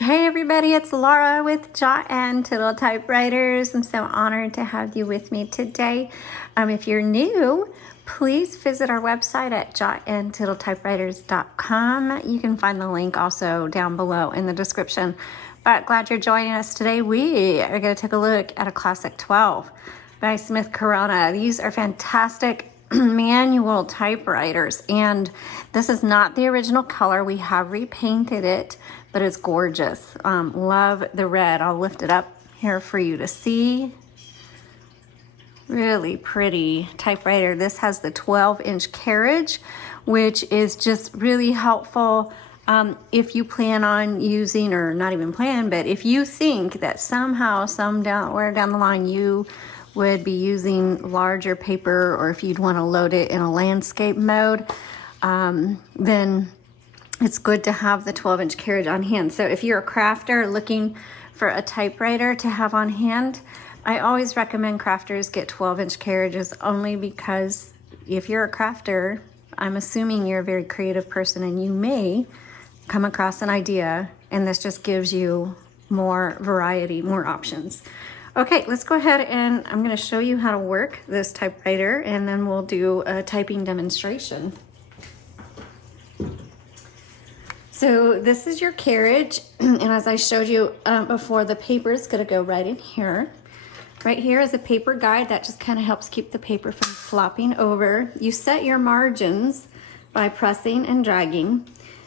Hey everybody, it's Laura with Untitled Typewriters. I'm so honored to have you with me today. If you're new, please visit our website at untitled.typewriters.com. You can find the link also down below in the description. But glad you're joining us today. We are going to take a look at a Classic 12 by Smith Corona. These are fantastic manual typewriters, and this is not the original color. We have repainted it, but it's gorgeous. Love the red. I'll lift it up here for you to see. Really pretty typewriter. This has the 12-inch Carriage, which is just really helpful if you plan on using, or not even plan, but if you think that somehow, somewhere down the line, you would be using larger paper, or if you'd want to load it in a landscape mode, then it's good to have the 12-inch Carriage on hand. So if you're a crafter looking for a typewriter to have on hand, I always recommend crafters get 12-inch Carriages, only because if you're a crafter, I'm assuming you're a very creative person and you may come across an idea, and this just gives you more variety, more options. Okay, let's go ahead and I'm going to show you how to work this typewriter, and then we'll do a typing demonstration. So this is your Carriage, and as I showed you before, the paper is going to go right in here. Right here is a paper guide that just kind of helps keep the paper from flopping over. You set your margins by pressing and dragging,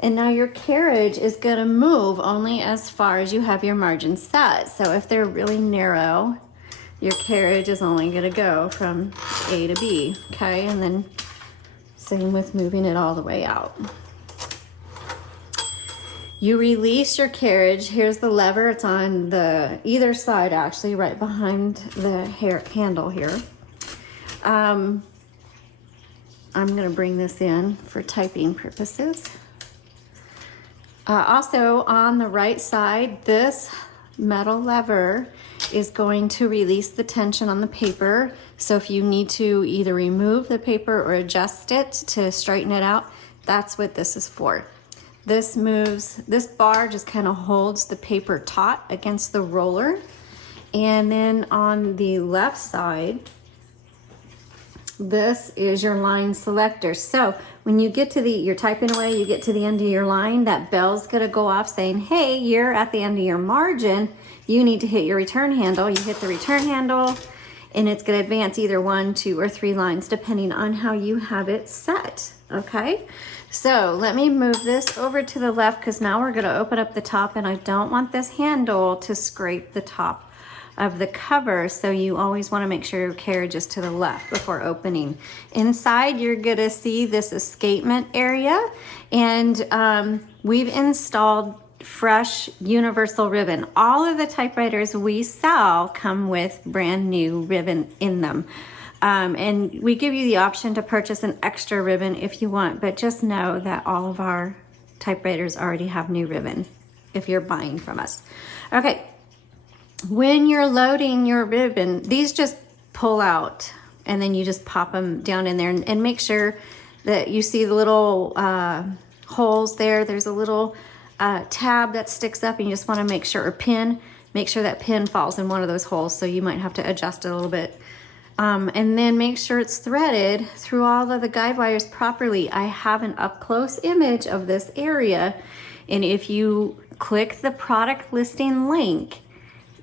and now your Carriage is going to move only as far as you have your margins set. So if they're really narrow, your Carriage is only going to go from A to B, okay? And then same with moving it all the way out. You release your Carriage. Here's the lever. It's on the either side, actually, right behind the handle here. I'm going to bring this in for typing purposes. Also, on the right side, this metal lever is going to release the tension on the paper. So if you need to either remove the paper or adjust it to straighten it out, that's what this is for. This moves, this bar just kind of holds the paper taut against the roller. And then on the left side, this is your line selector. So when you get to you're typing away, you get to the end of your line, that bell's gonna go off saying, hey, you're at the end of your margin. You need to hit your return handle. You hit the return handle, and it's gonna advance either 1, 2, or 3 lines, depending on how you have it set, okay? So let me move this over to the left, because now we're gonna open up the top, and I don't want this handle to scrape the top of the cover, so you always want to make sure your Carriage is to the left before opening. Inside, you're gonna see this escapement area, and we've installed fresh universal ribbon. All of the typewriters we sell come with brand new ribbon in them. And we give you the option to purchase an extra ribbon if you want, but just know that all of our typewriters already have new ribbon if you're buying from us. Okay, when you're loading your ribbon, these just pull out, and then you just pop them down in there, and make sure that you see the little holes there. There's a little tab that sticks up, and you just want to make sure, or pin, make sure that pin falls in one of those holes, so you might have to adjust it a little bit. And then make sure it's threaded through all of the guide wires properly. I have an up-close image of this area, and if you click the product listing link,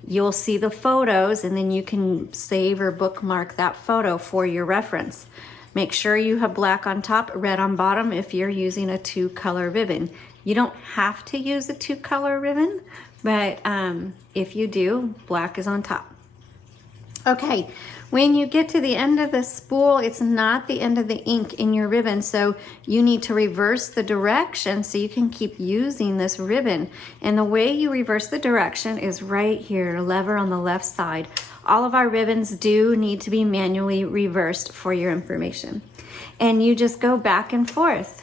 you'll see the photos, and then you can save or bookmark that photo for your reference. Make sure you have black on top, red on bottom if you're using a 2-color ribbon. You don't have to use a 2-color ribbon, but if you do, black is on top. Okay, when you get to the end of the spool, it's not the end of the ink in your ribbon, so you need to reverse the direction so you can keep using this ribbon. And the way you reverse the direction is right here, lever on the left side. All of our ribbons do need to be manually reversed for your information. And you just go back and forth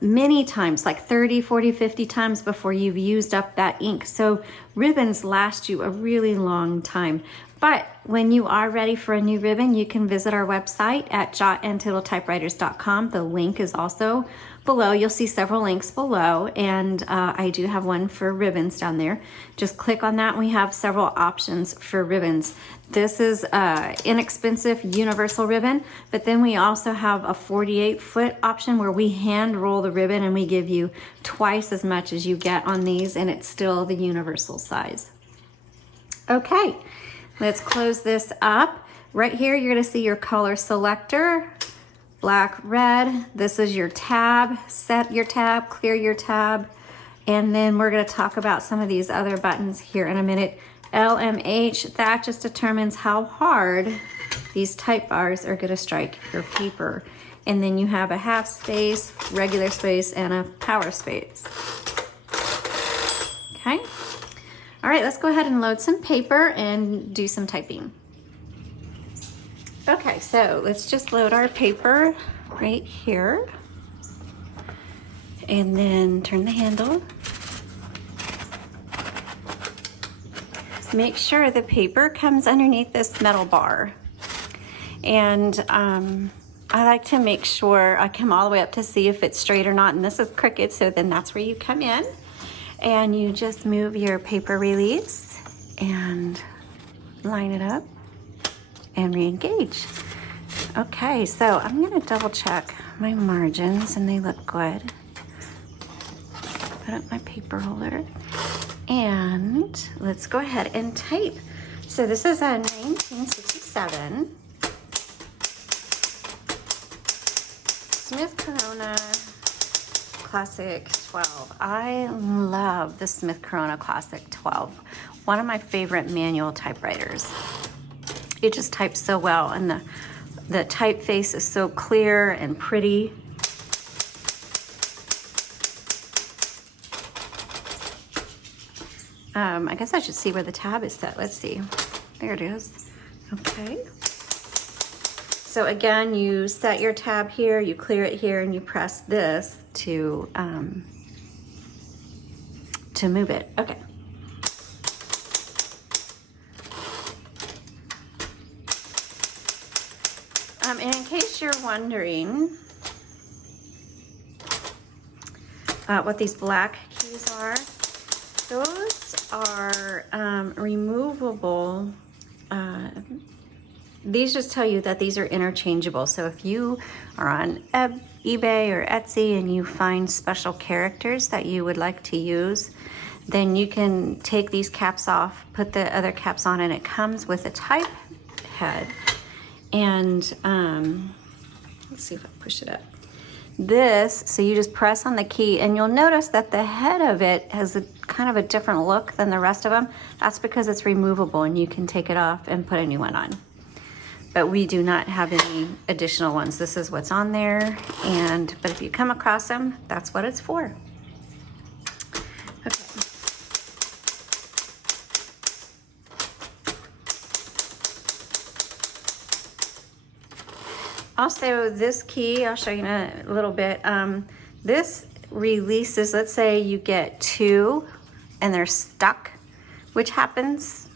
many times, like 30, 40, 50 times before you've used up that ink. So ribbons last you a really long time. But when you are ready for a new ribbon, you can visit our website at jotandtittletypewriters.com. The link is also below. You'll see several links below, and I do have one for ribbons down there. Just click on that. We have several options for ribbons. This is inexpensive universal ribbon, but then we also have a 48-foot option where we hand roll the ribbon and we give you twice as much as you get on these, and it's still the universal size. Okay, let's close this up. Right here, you're gonna see your color selector, black, red. This is your tab. Set your tab, clear your tab. And then we're gonna talk about some of these other buttons here in a minute. LMH, that just determines how hard these type bars are gonna strike your paper. And then you have a half space, regular space, and a power space. Okay. All right, let's go ahead and load some paper and do some typing. Okay, so let's just load our paper right here. And then turn the handle. Make sure the paper comes underneath this metal bar. And I like to make sure I come all the way up to see if it's straight or not. And this is crooked, so then that's where you come in. And you just move your paper release and line it up and re-engage. Okay, so I'm gonna double check my margins and they look good. Put up my paper holder and let's go ahead and type. So this is a 1967 Smith Corona Classic 12. I love the Smith Corona Classic 12. One of my favorite manual typewriters. It just types so well, and the typeface is so clear and pretty. I guess I should see where the tab is set. Let's see. There it is. Okay. So again, you set your tab here, you clear it here, and you press this to move it. Okay. And in case you're wondering what these black keys are, those are removable. These just tell you that these are interchangeable. So if you are on eBay or Etsy and you find special characters that you would like to use, then you can take these caps off, put the other caps on, and it comes with a type head. And let's see if I push it up. This, so you just press on the key and you'll notice that the head of it has a kind of a different look than the rest of them. That's because it's removable and you can take it off and put a new one on. But we do not have any additional ones. This is what's on there. But if you come across them, that's what it's for. Okay. Also, this key, I'll show you in a little bit. This releases, let's say you get two and they're stuck, which happens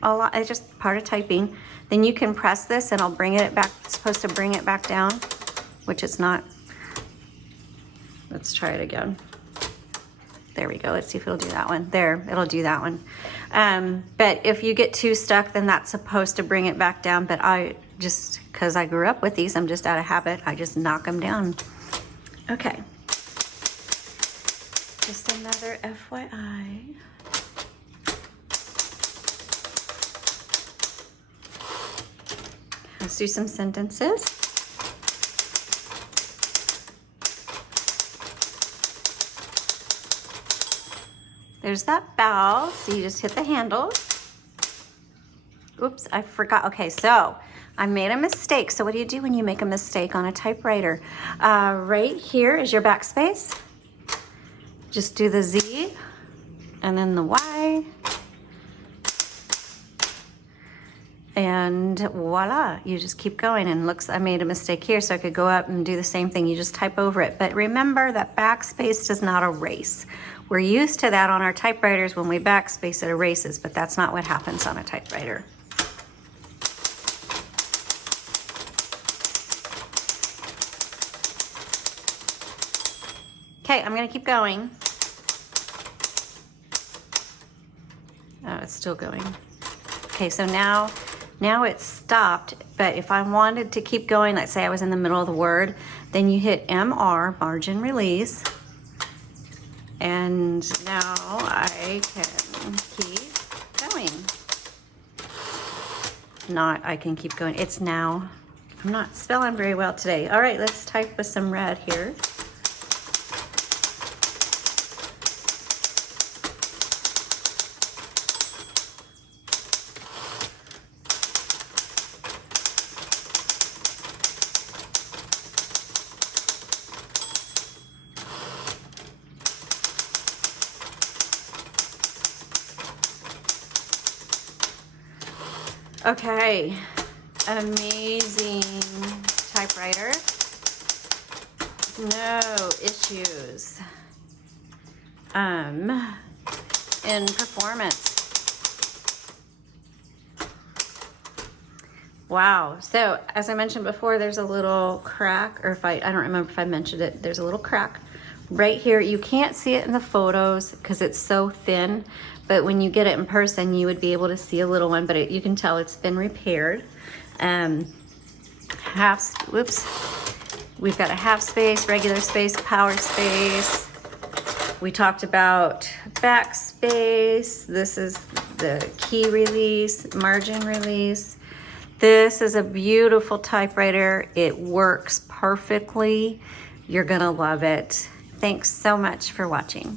a lot. It's just part of typing. Then you can press this and I'll bring it back. It's supposed to bring it back down, which it's not. Let's try it again. There we go. Let's see if it'll do that one. There, it'll do that one. But if you get two stuck, then that's supposed to bring it back down. But I just, because I grew up with these, I'm just out of habit. I just knock them down. Okay. Just another FYI. Let's do some sentences. There's that bell, so you just hit the handle. Oops, I forgot. Okay, so I made a mistake. So what do you do when you make a mistake on a typewriter? Right here is your backspace. Just do the Z and then the Y. And voila, you just keep going. And looks, I made a mistake here, so I could go up and do the same thing. You just type over it. But remember that backspace does not erase. We're used to that on our typewriters. When we backspace, it erases, but that's not what happens on a typewriter. Okay, I'm gonna keep going. Oh, it's still going. Okay, so now it's stopped, but if I wanted to keep going, let's say I was in the middle of the word, then you hit MR, margin release, and now I can keep going. Not, I can keep going. It's now. I'm not spelling very well today. All right, let's type with some red here. Okay, amazing typewriter. No issues in performance. Wow. So as I mentioned before, there's a little crack, or if I don't remember if I mentioned it, there's a little crack right here. You can't see it in the photos because it's so thin, but when you get it in person, you would be able to see a little one, but you can tell it's been repaired. We've got a half space, regular space, power space. We talked about backspace. This is the key release, margin release. This is a beautiful typewriter. It works perfectly. You're gonna love it. Thanks so much for watching.